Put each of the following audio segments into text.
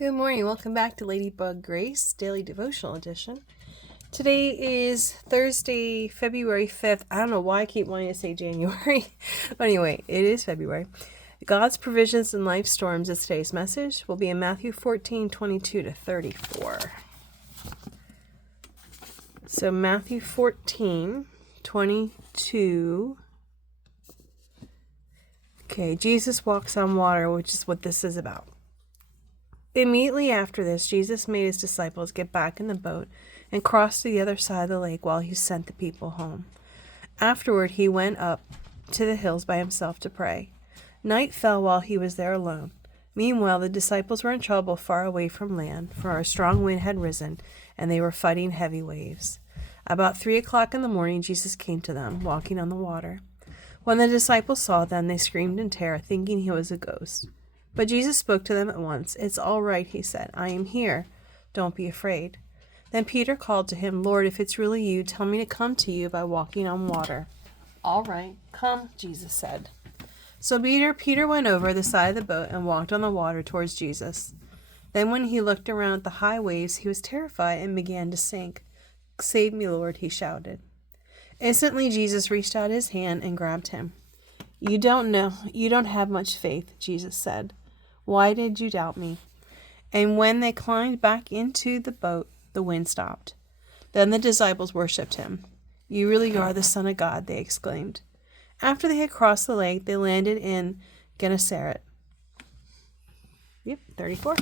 Good morning. Welcome back to Ladybug Grace Daily Devotional Edition. Today is Thursday, February 5th. I don't know why I keep wanting to say January. But anyway, it is February. God's provisions in life storms is today's message. Will be in Matthew 14:22-34. So Matthew 14:22. Okay, Jesus walks on water, which is what this is about. Immediately after this, Jesus made his disciples get back in the boat and cross to the other side of the lake while he sent the people home. Afterward, he went up to the hills by himself to pray. Night fell while he was there alone. Meanwhile, the disciples were in trouble far away from land, for a strong wind had risen, and they were fighting heavy waves. About 3 o'clock in the morning, Jesus came to them, walking on the water. When the disciples saw them, they screamed in terror, thinking he was a ghost. But Jesus spoke to them at once. "It's all right," he said. "I am here. Don't be afraid." Then Peter called to him, "Lord, if it's really you, tell me to come to you by walking on water." "All right, come," Jesus said. So Peter went over the side of the boat and walked on the water towards Jesus. Then when he looked around at the high waves, he was terrified and began to sink. "Save me, Lord," he shouted. Instantly Jesus reached out his hand and grabbed him. You don't have much faith," Jesus said. "Why did you doubt me?" And when they climbed back into the boat, the wind stopped. Then the disciples worshipped him. "You really are the Son of God," they exclaimed. After they had crossed the lake, they landed in Gennesaret. 34.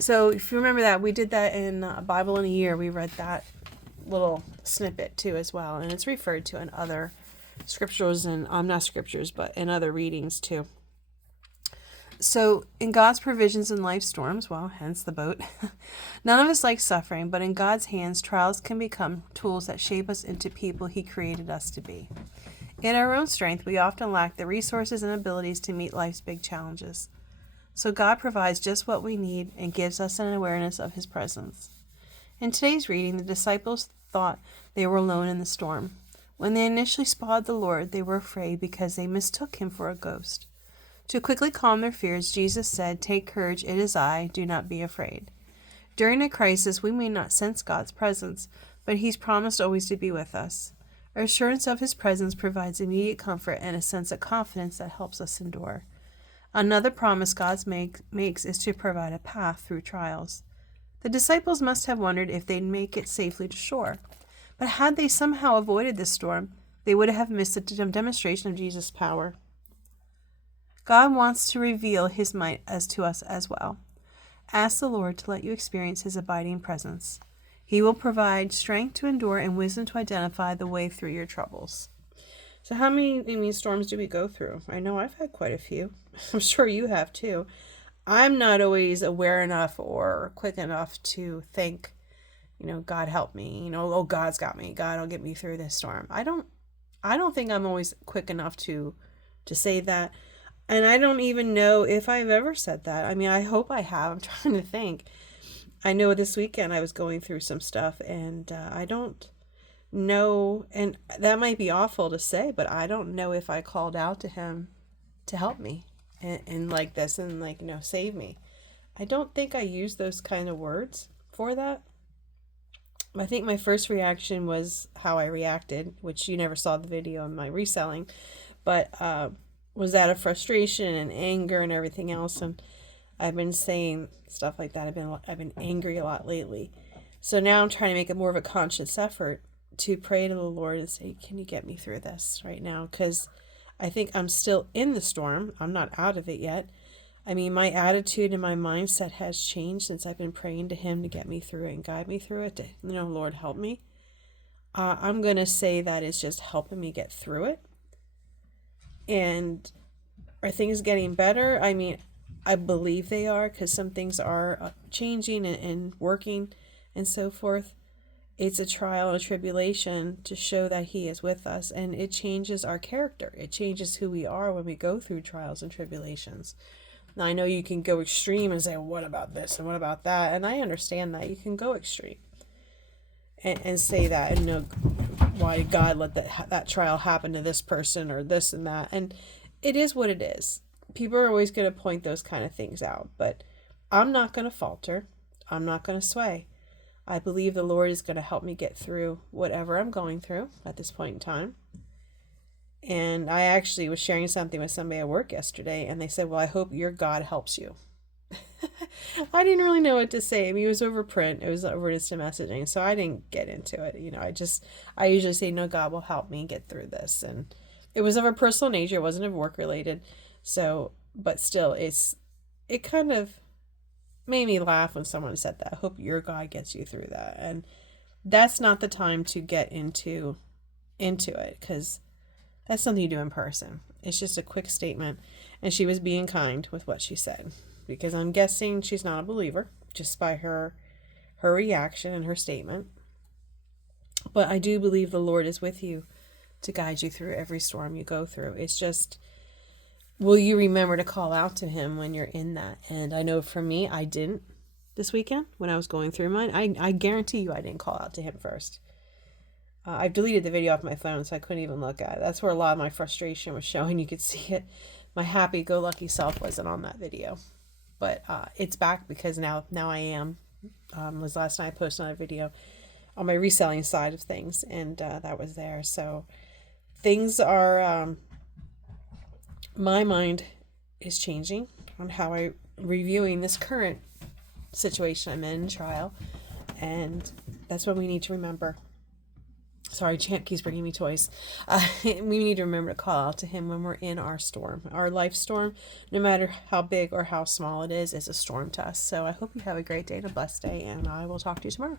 So if you remember that, we did that in Bible in a Year. We read that little snippet too as well. And it's referred to in other scriptures and not scriptures, but in other readings too. So in God's provisions in life storms, well, hence the boat, none of us like suffering, but in God's hands, trials can become tools that shape us into people he created us to be. In our own strength, we often lack the resources and abilities to meet life's big challenges. So God provides just what we need and gives us an awareness of his presence. In today's reading, the disciples thought they were alone in the storm. When they initially spotted the Lord, they were afraid because they mistook him for a ghost. To quickly calm their fears, Jesus said, "Take courage, it is I, do not be afraid." During a crisis, we may not sense God's presence, but he's promised always to be with us. Our assurance of his presence provides immediate comfort and a sense of confidence that helps us endure. Another promise God makes is to provide a path through trials. The disciples must have wondered if they'd make it safely to shore. But had they somehow avoided this storm, they would have missed a demonstration of Jesus' power. God wants to reveal his might to us as well. Ask the Lord to let you experience his abiding presence. He will provide strength to endure and wisdom to identify the way through your troubles. So how many storms do we go through? I know I've had quite a few. I'm sure you have too. I'm not always aware enough or quick enough to think, God help me, oh, God's got me. God will get me through this storm. I don't think I'm always quick enough to say that. And I don't even know if I've ever said that. I mean, I hope I have. I'm trying to think. I know this weekend I was going through some stuff and I don't know, and that might be awful to say, but I don't know if I called out to him to help me and like this and save me. I don't think I used those kind of words for that. I think my first reaction was how I reacted, which you never saw the video in my reselling, but was that of frustration and anger and everything else. And I've been saying stuff like that. I've been angry a lot lately. So now I'm trying to make it more of a conscious effort to pray to the Lord and say, "Can you get me through this right now?" Because I think I'm still in the storm. I'm not out of it yet. I mean, my attitude and my mindset has changed since I've been praying to him to get me through it and guide me through it. Lord, help me. I'm going to say that it's just helping me get through it. And are things getting better? I mean, I believe they are, because some things are changing and working and so forth. It's a trial and a tribulation to show that he is with us, and it changes our character. It changes who we are when we go through trials and tribulations. Now, I know you can go extreme and say, what about this and what about that? And I understand that. You can go extreme and say that, and why did God let that trial happen to this person or this and that? And it is what it is. People are always going to point those kind of things out, but I'm not going to falter. I'm not going to sway. I believe the Lord is going to help me get through whatever I'm going through at this point in time. And I actually was sharing something with somebody at work yesterday, and they said, well, I hope your God helps you. I didn't really know what to say. I mean, it was over print, it was over instant messaging, so I didn't get into it. I usually say, no, God will help me get through this. And it was of a personal nature, it wasn't of work related. So, but still, it kind of made me laugh when someone said that. I hope your God gets you through that. And that's not the time to get into it, because that's something you do in person. It's just a quick statement. And she was being kind with what she said, because I'm guessing she's not a believer just by her reaction and her statement. But I do believe the Lord is with you to guide you through every storm you go through. It's just, will you remember to call out to him when you're in that? And I know for me, I didn't this weekend when I was going through mine. I guarantee you I didn't call out to him first. I've deleted the video off my phone, so I couldn't even look at it. That's where a lot of my frustration was showing. You could see it. My happy-go-lucky self wasn't on that video. But it's back because now I am. Was last night I posted another video on my reselling side of things, and that was there. So things are, my mind is changing on how I'm reviewing this current situation I'm in trial, and that's what we need to remember. Sorry, Champ keeps bringing me toys. We need to remember to call out to him when we're in our storm. Our life storm, no matter how big or how small it is a storm to us. So I hope you have a great day and a blessed day, and I will talk to you tomorrow.